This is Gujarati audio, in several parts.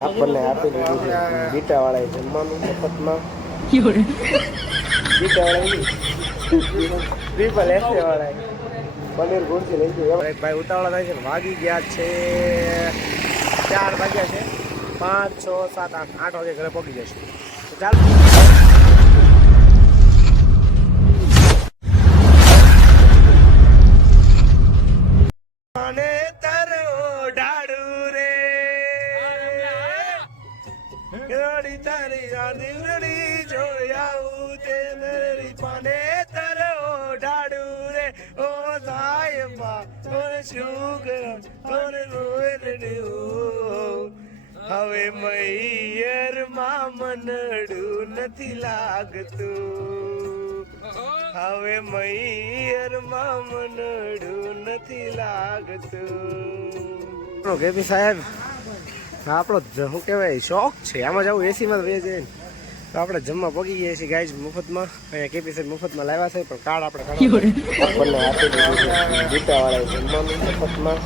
આપણને આપી દીધું છે બીટાવાળા જમવાનું મફતમાં બીટાવાળા ટ્રિપલ એસી વાળા પનીર ભૂરજી લઈ ગયું ભાઈ ઉતાવળા થાય છે ને વાગી ગયા છે 4 વાગ્યા છે 5 6 7 8 વાગે ઘરે પહોંચી જશું તો ચાલો તારી દીવડી જોયાવું તે નરી પાને તરો ડાડુ રે ઓ સાયબા ઓરે શુગર ઓરે રોરડ્યું હવે મૈયર માં મનડું નથી લાગતું હવે મૈયર માં મનડું નથી લાગતું કેપી સાહેબ આપણો શું કહેવાય શોખ છે આમાં જવું એસીમાં વે જઈને તો આપણે જમવા પગી ગયા છીએ ગાઈઝ મફતમાં અહીંયા કેપી સાહેબ મફતમાં લાવ્યા છે પણ કાર્ડ આપણે આપણને આપી દીધું છે બીટાવાળા જમવાનું મફતમાં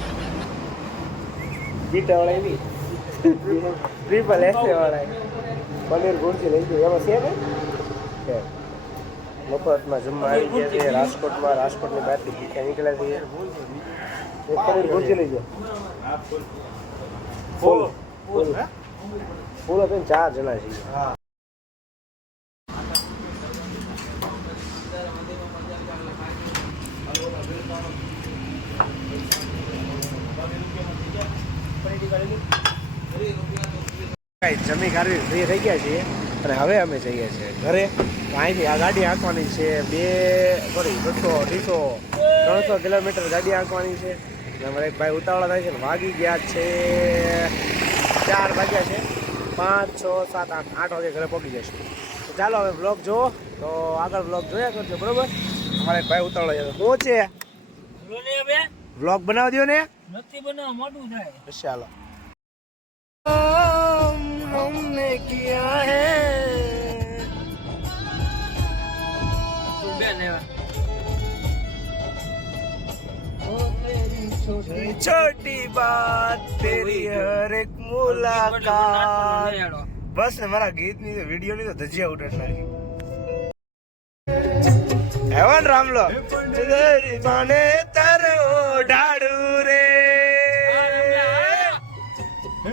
બીટાવાળા એવી ટ્રિપલ એસી વાળા પનીર ભૂરજી લઈ ગયું એમાં છે ને મફતમાં જમવા આવી ગયા છે રાજકોટની બહારથી ભૂખ્યા નીકળ્યા છીએ એક પનીર ભૂરજી લઈ ગયો ફૂલ હતો 4 જણા છીએ જમી ખારી ફ્રી થઈ ગયા છીએ અને હવે અમે જઈએ છીએ ઘરે અહીંથી આ ગાડી હાંકવાની છે 300 કિલોમીટર ગાડી હાંકવાની છે અમારે એક ભાઈ ઉતાવળા થાય છે ને વાગી ગયા છે 4 વાગ્યા છે 5 6 7 8 વાગે ઘરે પહોંચી જશું તો ચાલો હવે બ્લોગ જુઓ તો આગળ બ્લોગ જોયા કરજો બરોબર અમારે એક ભાઈ ઉતાવળા છે શું છે બ્લોગ બનાવી દો ને નથી બનાવ મોટું થાય ચાલો हमने किया है छोटी बात तेरी हर एक मुलाकात बस ने मारा गीत नहीं तो वीडियो नहीं तो धजिया उठा हेवन रामलो तेरी माने तरो ढाडू रे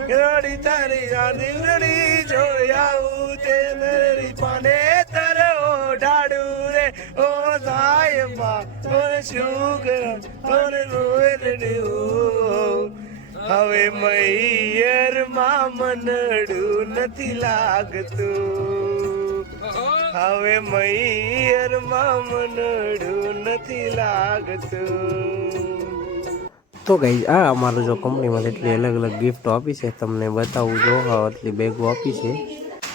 ગરોડી તારી દીવડી જોયાવું તે નરી પાને તરો ડાડુ રે ઓ સાયબા ઓરે શુગર ઓરે રોરડ્યું હવે મૈયર માં મનડું નથી લાગતું હવે મૈયર માં મનડું નથી લાગતું તો ગાઈઝ આ અમારું જો કંપનીમાં એટલી અલગ અલગ ગિફ્ટો આપી છે તમને બતાવું જો આટલી બેગો આપી છે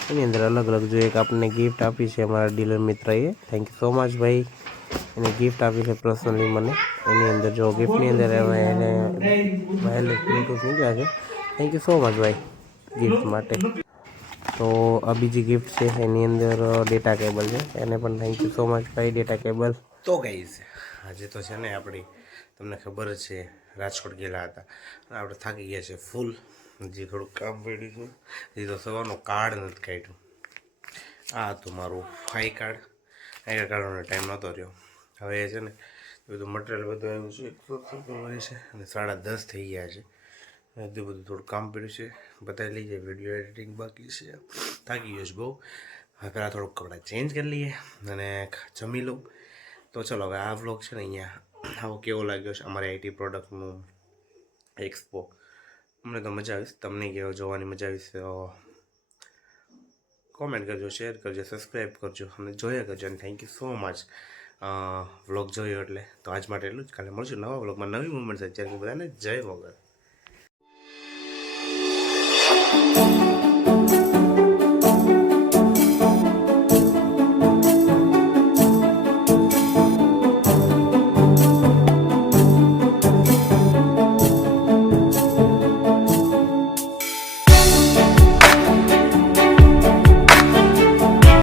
એની અંદર અલગ અલગ જો એક આપણને ગિફ્ટ આપી છે અમારા ડીલર મિત્રએ થેન્ક યુ સો મચ ભાઈ એને ગિફ્ટ આપી છે પર્સનલી મને એની અંદર જો ગિફ્ટની અંદર એને વાયરલેસ બ્લૂટૂથ નીકળ્યા છે થેન્ક યુ સો મચ ભાઈ ગિફ્ટ માટે તો આ બીજી ગિફ્ટ છે એની અંદર ડેટા કેબલ છે એને પણ થેન્ક યુ સો મચ ભાઈ ડેટા કેબલ તો ગાઈઝ આજે તો છે ને આપણી તમને ખબર જ છે રાજકોટ ગયેલા હતા અને આપણે થાકી ગયા છે ફૂલ હજી થોડુંક કામ પડ્યું છે હજી તો સવારનો કાર્ડ નથી કાઢ્યું આ હતું મારું આઈ કાર્ડ કાઢવાનો ટાઈમ નહોતો રહ્યો હવે છે ને બધું મટીરિયલ બધું આવ્યું છે હોય છે અને 10:30 થઈ ગયા છે બધું થોડું કામ પડ્યું છે બતાવી લઈએ વિડીયો એડિટિંગ બાકી છે થાકી ગયો છે બહુ હવે પહેલાં થોડુંક કપડાં ચેન્જ કરી લઈએ અને જમી લઉં તો ચલો હવે આ વ્લોગ છે ને અહીંયા આવો કેવો લાગ્યો છે અમારી આઈટી પ્રોડક્ટનું એક્સપો અમને તો મજા આવીશ તમને કેવો જોવાની મજા આવીશ તો કોમેન્ટ કરજો શેર કરજો સબસ્ક્રાઈબ કરજો અને જોયા કરજો અને thank you so much vlog જોયો એટલે તો આજ માટે એટલું જ કાલે મળશું નવા વ્લોગમાં નવી મુવમેન્ટ છે અત્યારે બધાને જય મોગલ